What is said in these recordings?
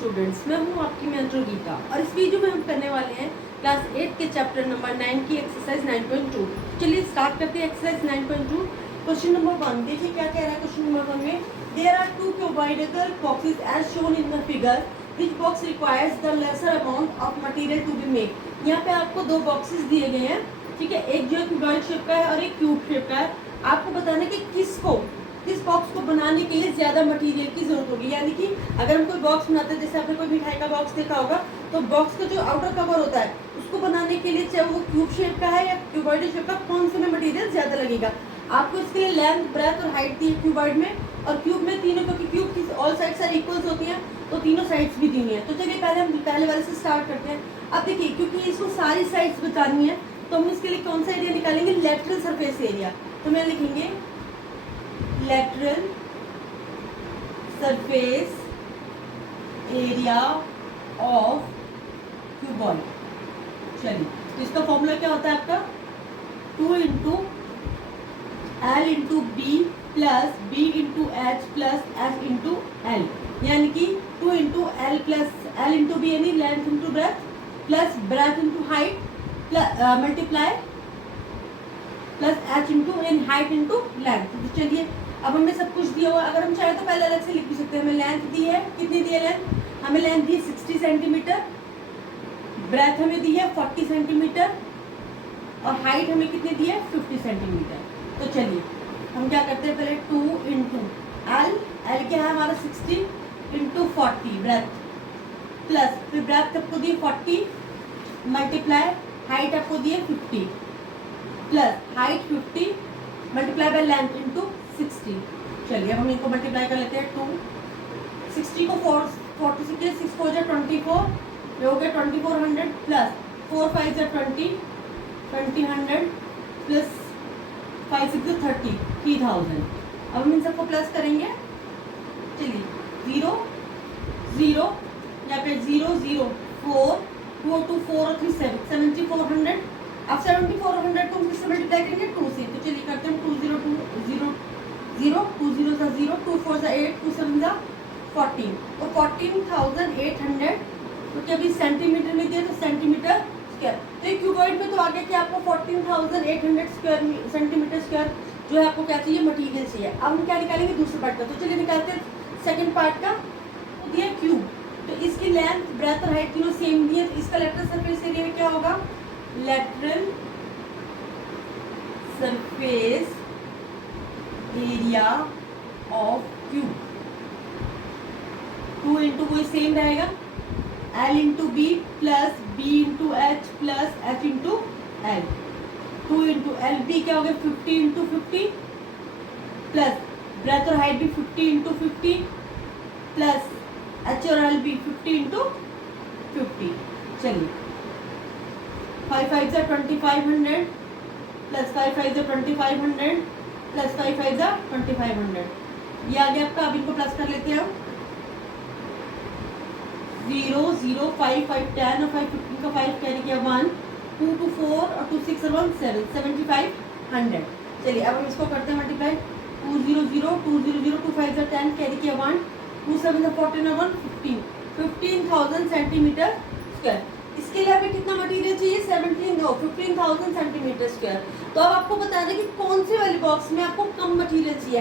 Students, मैं हूँ आपकी मेंटर गीता और इस वीडियो में हम करने वाले हैं क्लास 8 के चैप्टर नंबर 9 की एक्सरसाइज 9.2। चलिए स्टार्ट करते हैं एक्सरसाइज 9.2। क्वेश्चन नंबर 1 देखिए क्या कह रहा है क्वेश्चन नंबर 1 में। There are two cuboidal boxes as shown in the figure, which box requires the lesser amount of material to be made. यहाँ पे आपको दो बॉक्सेस दिए गए हैं, ठीक है, एक जो है क्यूबॉइड शेप का है और एक क्यूब शेप का है। आपको बताना है कि किस बॉक्स को बनाने के लिए ज्यादा मटेरियल की जरूरत होगी। यानी कि अगर हम कोई बॉक्स बनाते हैं, जैसे आपने कोई मिठाई का बॉक्स देखा होगा, तो बॉक्स का जो आउटर कवर होता है उसको बनाने के लिए चाहे वो क्यूब शेप का है या क्यूबॉइड शेप का, कौन से में मटेरियल ज्यादा लगेगा। आपको इसके लिए लेंथ, ब्रेथ और हाइट दी है क्यूबॉइड में, और क्यूब में तीनों, क्योंकि क्यूब की ऑल साइड्स आर इक्वल्स होती हैं तो तीनों साइड्स भी दी है। तो चलिए पहले हम पहले वाले से स्टार्ट करते हैं। अब देखिए क्योंकि इसको सारी साइड्स बतानी है तो हम इसके लिए कौन सा एरिया निकालेंगे, लेटरल सरफेस एरिया। तो मैं लिखेंगे lateral surface area of cuboid. चलिए तो इसका फॉर्मूला क्या होता है आपका, 2 into L into B plus B into H plus F into L, यानी कि 2 into L plus L into B यानी length into breadth plus breadth into height multiply plus H into in height into length. तो चलिए अब हमें सब कुछ दिया हुआ, अगर हम चाहे तो पहले अलग से लिख भी सकते हैं। हमें लेंथ दी है, कितनी दी है लेंथ, हमें लेंथ दी है 60 सेंटीमीटर, ब्रेथ हमें दी है 40 सेंटीमीटर और हाइट हमें कितनी दी है 50 सेंटीमीटर। तो चलिए हम क्या करते हैं, पहले 2 इंटू एल क्या है हमारा 60 इंटू 40 ब्रेथ प्लस फिर ब्रेथ आपको दी 40 मल्टीप्लाई हाइट आपको दी है 50 plus height 50 multiply by length into 60। चलिए अब हम इनको मल्टीप्लाई कर लेते हैं। 60 को 40 से 6 4 जा 24, ये हो गया 2400 प्लस 4 5 जा 20 2000 प्लस 5 6 30 3000। अब हम इन सबको प्लस करेंगे। चलिए 0 0 या फिर 0 0 4 2 2 4 और 3 7 7400। अब 7400 को किससे मल्टीप्लाई करेंगे, 2 से। तो चलिए करते हैं 2 0 2 0 0 2 0 सा 0 2 4 सा 8 2 7 सा 14 और 14,800 क्योंकि अभी सेंटीमीटर में दिया तो सेंटीमीटर स्क्वायर। तो एक क्यूबॉइड में तो आगे कि आपको 14,800 स्क्वायर सेंटीमीटर स्क्वायर जो है आपको क्या चाहिए, मटीरियल चाहिए। अब हम क्या निकालेंगे दूसरे पार्ट का। तो चलिए निकालते हैं सेकेंड पार्ट का। दिया क्यूब, तो इसकी लेंथ ब्रेथ और हाइट तीनों सेम दी है, तो इसका लेटरल सरफेस एरिया में क्या होगा, lateral surface area of cube 2 into वही सेम रहेगा L into B plus B into H plus H into L. 2 into L B क्या हो गया 50 इंटू 50 प्लस ब्रेथ और हाइट भी 50 इंटू 50 प्लस एच और एल भी 50 इंटू 50। चलिए 5 5 जा 2500 प्लस 5 5 जा 2500 प्लस 5 5 जा 2500, ये आ गया आपका। अब इनको प्लस कर लेते हैं हम। 0 0 5 5 10 और 5 15 का 5 कैरी किया 1 2 2 4 और 2 6 और 1 7 7500। चलिए अब हम इसको करते हैं मल्टीप्लाई। 2 0 0 2 0 0 2 5 10 कैरी किया 1 2 7 14 और 1 15 15,000 सेंटीमीटर स्क्वायर। इसके लिए हमें कितना मटेरियल चाहिए, 15,000 सेंटीमीटर स्क्वायर। तो अब आपको बताना है कि कौन से वाले बॉक्स में आपको कम मटेरियल चाहिए।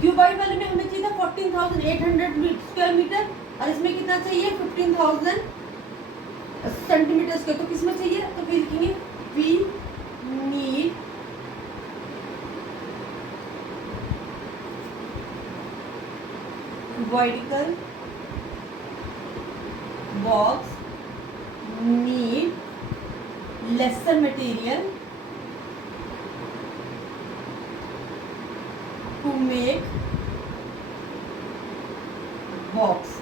क्यूबॉइड वाले में हमें चाहिए था 14,800 स्क्वायर मीटर और इसमें कितना चाहिए 15,000 सेंटीमीटर स्क्वायर। तो किसमें चाहिए, तो फिर लिखेंगे we need cuboidical box need lesser material to make box.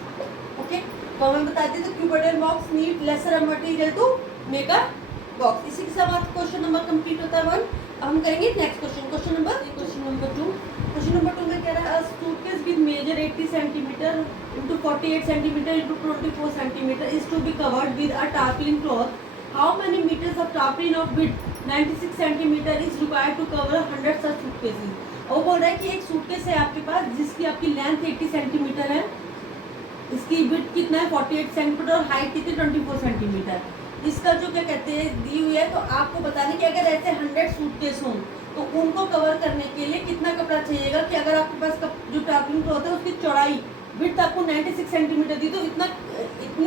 Okay, तो हमें बताते हैं तो cuboidal box need lesser material to make a box. इसी के साथ क्वेश्चन नंबर कंप्लीट होता है 1। अब हम करेंगे next question, question number 2। Question number 2 में कह रहा है suitcase with measure 80 centimetre into 48 centimeter into 24 centimeter is to be covered with a tarpaulin cloth. How many meters of tarpaulin of width 96 centimeter is required to cover 100 such suitcases? वो बोल रहा है कि एक सूटकेस है आपके पास जिसकी आपकी लेंथ 80 सेंटीमीटर है इसकी विड्थ कितना है 48 सेंटीमीटर और हाइट कितनी 24 सेंटीमीटर। इसका जो क्या कहते हैं दी हुई है, तो आपको बताने कि अगर ऐसे 100 सूटकेस हों तो उनको कवर करने के लिए कितना कपड़ा चाहिएगा, कि अगर आपके पास जो ट्रैवलिंग क्लॉथ है उसकी चौड़ाई विड्थ आपको 96 सेंटीमीटर दी, तो इतनी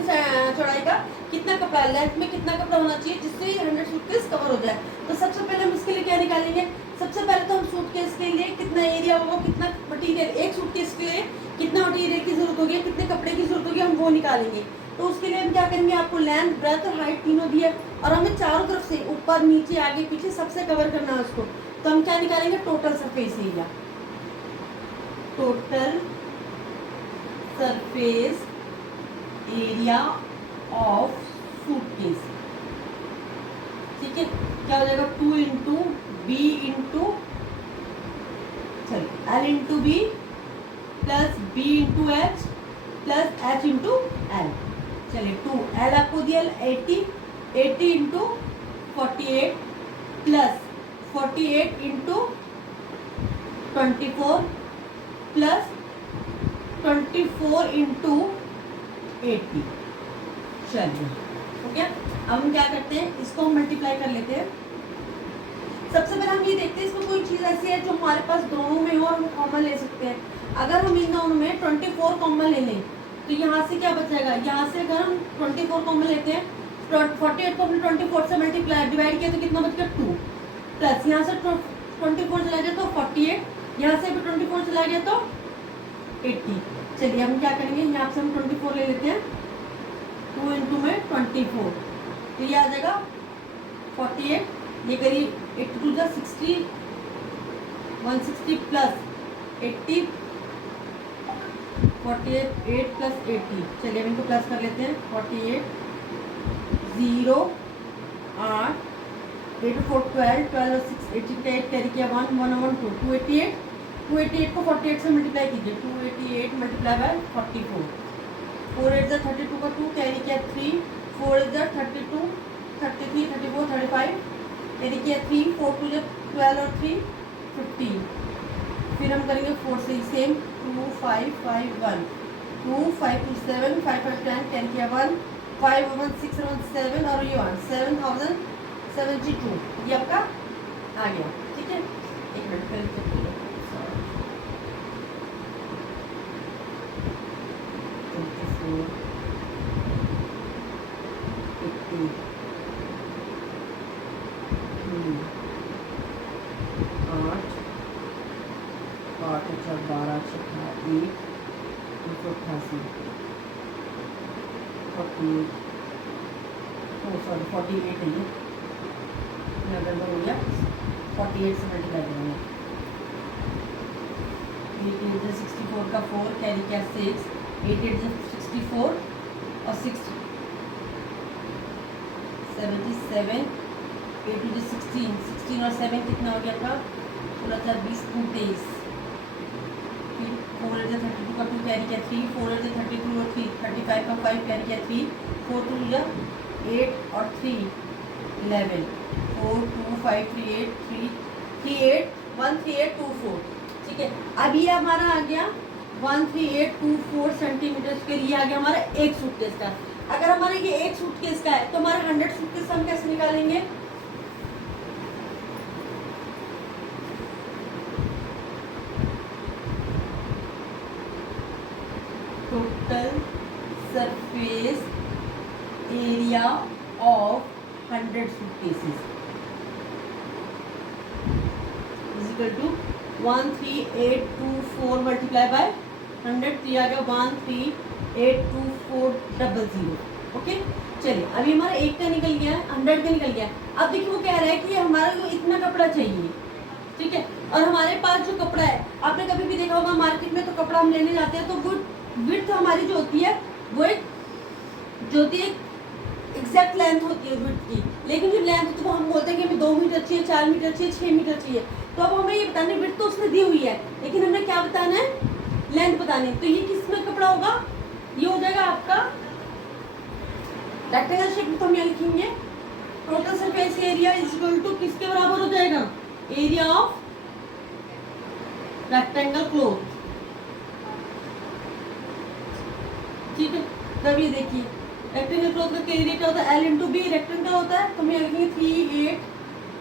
चौड़ाई का कितना कपड़ा, लेंथ में कितना कपड़ा होना चाहिए जिससे 100 सूटकेस कवर हो जाए। तो सबसे पहले हम इसके लिए क्या निकालेंगे, सबसे पहले तो हम सूटकेस के लिए कितना एरिया होगा, कितना मटीरियल, एक सूटकेस के लिए कितना मटीरियल की जरूरत होगी, कितने कपड़े की जरूरत होगी, हम वो निकालेंगे। तो उसके लिए हम क्या करेंगे, आपको लेंथ ब्रेथ और हाइट तीनों दी है और हमें चारों तरफ से ऊपर नीचे आगे पीछे सबसे कवर करना है उसको। तो हम क्या निकालेंगे, total surface area, total surface area of suitcase. ठीक है, क्या हो जाएगा 2 into B into L into B plus B into H plus H into L. चलिए 2 एल आपको दिया 80 into 48 plus 48 into 24 plus 24 into 80। चलिए हो गया। अब हम क्या करते हैं, इसको हम मल्टीप्लाई कर लेते हैं। सबसे पहले हम ये देखते हैं इसमें कोई चीज़ ऐसी है जो हमारे पास दोनों में हो और हम कॉमन ले सकते हैं। अगर हम इन दोनों में 24 कॉमन ले लें तो यहाँ से क्या बचेगा, यहाँ से अगर हम 24 कॉमन लेते हैं, 48 को हमने 24 से मल्टीप्लाई डिवाइड किया तो कितना बच गया 2, प्लस यहाँ से 24 चला गया तो 48, यहाँ से भी 24 चला गया तो 80। चलिए हम क्या करेंगे, यहाँ से हम 24 ले लेते हैं, 2 इंटू में 24 तो ये आ जाएगा 48, ये करिए 82 जा 60, 160 प्लस 80, 48 8 प्लस 80। चलिए अब इनको प्लस कर लेते हैं, 48 0 8 8 4 12 12 और 6 88 कैरी किया 1 1 1 2 288 को 48 से मल्टीप्लाई कीजिए, 288 मल्टीप्लाई बाय 44, 4 8 32 का 2 कैरी किया 3, 4 32 33 34 35 कैरी किया 3, 4 2 12 और 3 15। फिर हम करेंगे 4 से सेम 2 5 5 1 2 5 2 7 5 5 10 कैरी किया 1 5 1 6 1 7 और ये 1 7072 ये आपका आ गया। ठीक है, एक मिनट फिर चेक करिए, 8 अच्छा 12 छक्का 1 288 48 सॉरी 48 है ये गड़बड़ हो गया, 48 से मल्टीप्लाई करेंगे, 8 8 64 का 4 कैरी किया 6, 8 8 64 और 6 77 8 2 16 16 और 7 कितना हो गया था 16 20 23। फिर 4 8 32 का 2 कैरी किया 3, 4 8 32 और 3 35 का 5 कैरी किया 3, 4 2 या 8 और 3 11 4 2 5 3 8 3 3 8 1 3 8 2 4। ठीक है, अब ये हमारा आ गया 13824 सेंटीमीटर के लिए आ गया हमारा एक सूटकेस का। अगर हमारे ये एक सूटकेस का है तो हमारा 100 सूटकेस हम कैसे निकालेंगे, total surface area of 100 suitcases is equal to 13824 multiply by 100 तो आ गया 1382400। ओके, चलिए अभी हमारा एक का निकल गया, 100 का निकल गया। अब देखिए वो कह रहा है कि हमारा को इतना कपड़ा चाहिए। ठीक है, और हमारे पास जो कपड़ा है, आपने कभी भी देखा होगा मार्केट में, तो कपड़ा हम लेने जाते हैं तो वो विड्थ हमारी जो होती है वो एक जो होती है एग्जैक्ट लेंथ होती है विड्थ की, लेकिन जो लेंथ होती है वो हम बोलते हैं कि हमें 2 मीटर चाहिए, 4 मीटर चाहिए, 6 मीटर चाहिए। तो अब हमें ये बताना है, विड्थ तो उसने दी हुई है लेकिन हमें क्या बताना है, लेंथ बतानी है। तो ये किस में कपड़ा होगा, ये हो जाएगा आपका रेक्टेंगल शेप में। तो हम यहाँ लिखेंगे total surface area is equal to किसके बराबर हो जाएगा, एरिया ऑफ रेक्टेंगल क्लॉथ ठीक है। तब ये देखिए रेक्टेंगल क्लॉथ का एरिया क्या होता है, एल इंटू बी। रेक्टेंगल क्या होता है, तो हम लिखेंगे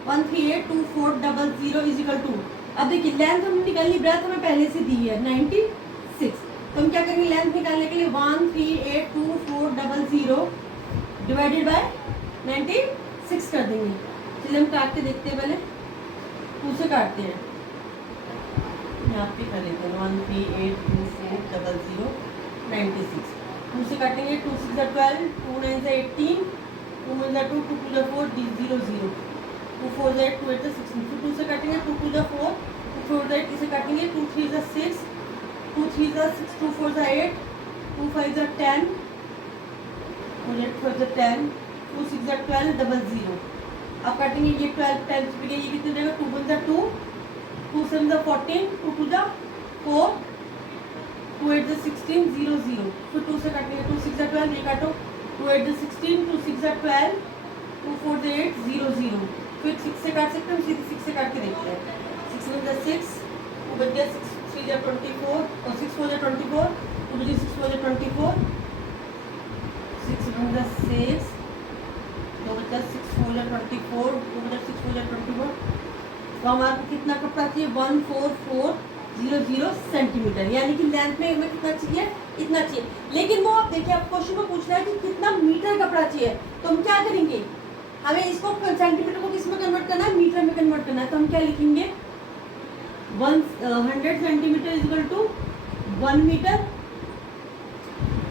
38138400 इज इक्वल टू। अब देखिए लेंथ हमने निकालनी, ब्रेथ हमें पहले से दी है 96, तो हम क्या करेंगे लेंथ निकालने के लिए 138240 डिवाइडेड बाय 96 कर देंगे। चलिए हम काट के देखते हैं, पहले 2 से काटते हैं, यहाँ पे कर लेते हैं 13824096। 2 से काटेंगे, 2 6 12, 2 9 18, 2 1 2, 2 2 4, 0 0, 2 4 8, 2 8 16। फिर 2 से काटेंगे, 2 2 4, 2 4 8, इसे काटेंगे, 2 3 6, 2 3 6, 2 4 8, 2 5 10, 2 8 4 10, 2 6 12 00। अब काटेंगे ये 12 10 ये कितने देगा, 2 1 2, 2 7 14, 2 2 4, 2 8 16 0 0। फिर 2 से काटेंगे, 2 6 12 ये काटो, 2 8 16, 2 6 12, 2 4 8 0 0। फिर 6 से काट सकते हैं, हम सीधे 6 से काट के देखते हैं। 6 1 6, 2 बच गया, 6 3 24 और 6 4 24, 2 बच गया, 6 4 24, 6 1 6, 2 बचा 6 4 24, 2 बचा 6 4 24। तो हमारे को कितना कपड़ा चाहिए, 14400 सेंटीमीटर, यानी कि लेंथ में हमें कितना चाहिए, इतना चाहिए। लेकिन वो आप देखिए, आप क्वेश्चन में पूछ रहा है कि कितना मीटर कपड़ा चाहिए, तो हम क्या करेंगे, हमें इसको सेंटीमीटर को किस में कन्वर्ट करना है, मीटर में कन्वर्ट करना है। तो हम क्या लिखेंगे, 100 centimetre is equal to 1 metre.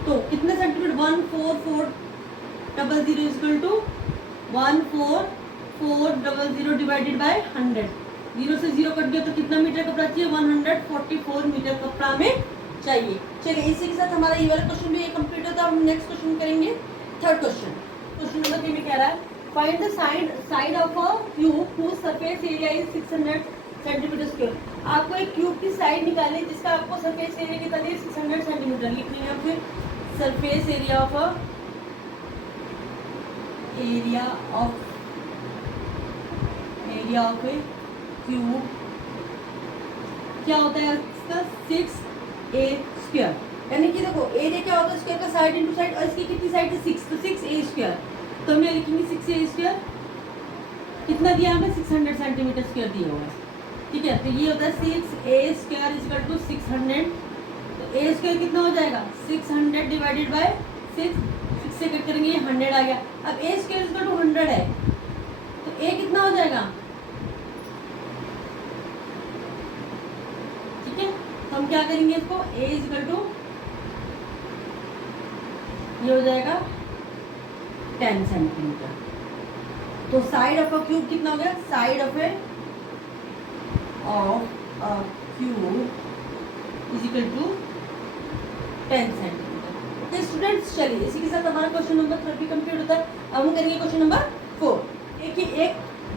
तो कितने centimetre, 14400 is equal to 14400 divided by 100। 0 से 0 कट गया, तो कितना मीटर कपड़ा चाहिए, 144 मीटर कपड़ा में चाहिए। चलिए इसी के साथ हमारा ये वाला क्वेश्चन भी कंप्लीट होता है। हम नेक्स्ट क्वेश्चन करेंगे, थर्ड क्वेश्चन। क्वेश्चन नंबर 3 में कह रहा है, find the side of a cube whose surface area is 600 centimetre square. आपको एक क्यूब की साइड निकालनी है जिसका आपको सरफेस एरिया कितना है, 600 सेंटीमीटर लिखनी है। फिर surface area of A cube क्या होता है इसका, 6a स्क्वायर। यानी कि देखो एरिया क्या होता है स्क्वायर का, साइड इंटू साइड, और इसकी कितनी साइड है, 6, तो 6a स्क्वायर। तो हम यहाँ लिखेंगे 6a स्क्वायर, कितना दिया हमें, 600 सेंटीमीटर स्क्वायर दिया हुआ है। ठीक है, तो ये होता है 6a square is equal to 600। तो a स्क्वायर कितना हो जाएगा, 600 डिवाइडेड बाय 6 से कट करेंगे, ये 100 आ गया। अब a square is equal to 100 है, तो a कितना हो जाएगा, ठीक है। तो हम क्या करेंगे इसको, a इज इक्वल टू ये हो जाएगा 10 सेंटीमीटर। तो साइड ऑफ अ क्यूब कितना हो गया, side of a cube is equal to 10 centimetre. Okay students, चलिए इसी के साथ हमारा क्वेश्चन नंबर 3 भी कंप्लीट होता है। अब हम करेंगे क्वेश्चन नंबर 4। देखिए एक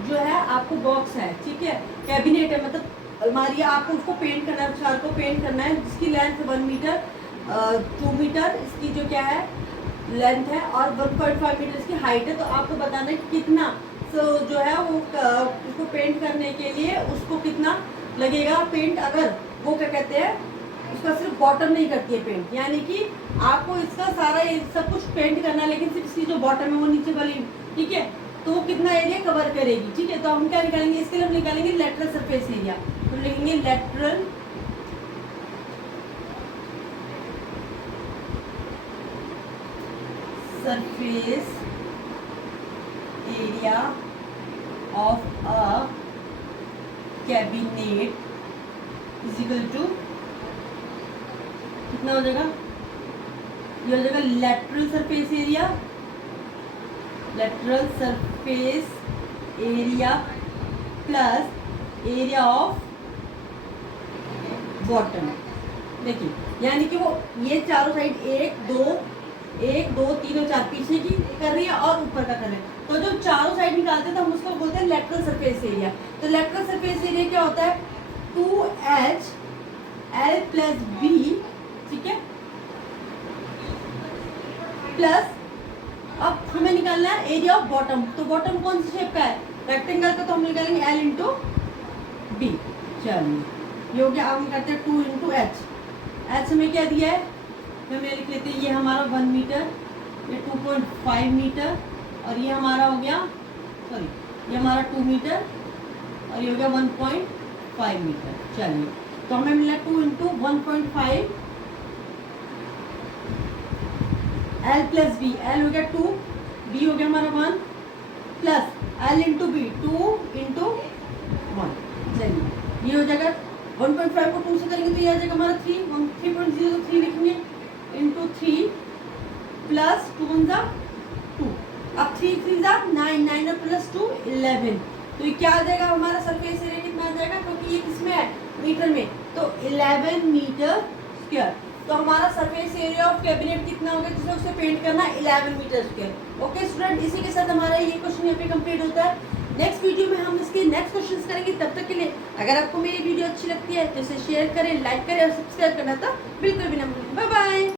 जो है आपको बॉक्स है, ठीक है, कैबिनेट है, मतलब अलमारी, आपको उसको पेंट करना है, चार को पेंट करना है, जिसकी लेंथ 1 मीटर, 2 मीटर इसकी जो क्या है लेंथ है, और 1.5 मीटर इसकी हाइट है। तो आपको बताना है कि कितना जो है वो उसको पेंट करने के लिए उसको कितना लगेगा पेंट। अगर वो क्या कहते हैं, उसका सिर्फ बॉटम नहीं करती है पेंट, यानी कि आपको इसका सारा ये सब कुछ पेंट करना है, लेकिन सिर्फ इसकी जो बॉटम है वो नीचे वाली, ठीक है, तो वो कितना एरिया कवर करेगी। ठीक है, तो हम क्या निकालेंगे, इसके लिए हम निकालेंगे लेटरल सरफेस एरिया। तो लिखेंगे lateral surface area of a cabinet is equal to कितना हो जाएगा, ये हो जाएगा lateral surface area plus area of bottom. देखिए यानी कि वो ये चारों साइड 1 2 3 और 4 पीछे की कर रही है और ऊपर का कर रहे हैं, तो जो चारों साइड निकालते हैं तो हम उसको बोलते हैं लेटरल सरफेस एरिया। तो लेटरल सरफेस एरिया क्या होता है, 2h l प्लस b, ठीक है, प्लस अब हमें निकालना है एरिया ऑफ बॉटम। तो बॉटम कौन सी शेप का है, रेक्टेंगल का, तो हम निकालेंगे l इंटू बी। चलिए ये हो गया। अब हम करते हैं 2 इंटू एच। एच हमें क्या दिया है, फिर मैं लिख लेते हैं ये हमारा 1 मीटर, ये 2.5 मीटर, और ये हमारा हो गया, सॉरी ये हमारा 2 मीटर, और ये हो गया 1.5 मीटर। चलिए तो हमें मिला 2 into 1.5 L plus B, L हो गया 2, बी हो गया हमारा 1, plus L into B 2 into 1। चलिए ये हो जाएगा 1.5 को 2 से करेंगे तो ये आ जाएगा हमारा 3.03 लिखेंगे इंटू 3 प्लस 2 1 जा 2, अब 3 3 जा 9, 9 और प्लस 2 11। तो ये क्या आ जाएगा हमारा सरफेस एरिया कितना आ जाएगा, क्योंकि ये किसमें है मीटर में, तो 11 मीटर स्क्वायर। तो हमारा सरफेस एरिया ऑफ कैबिनेट कितना होगा जिसे उसे पेंट करना 11 मीटर स्क्वायर। ओके स्टूडेंट, इसी के साथ हमारा ये क्वेश्चन यहाँ पे कंप्लीट होता है। नेक्स्ट वीडियो में हम इसके नेक्स्ट क्वेश्चंस करेंगे। तब तक के लिए अगर आपको मेरी वीडियो अच्छी लगती है तो इसे शेयर करें, लाइक करें और सब्सक्राइब करना तो बिल्कुल भी ना भूलें। Bye bye.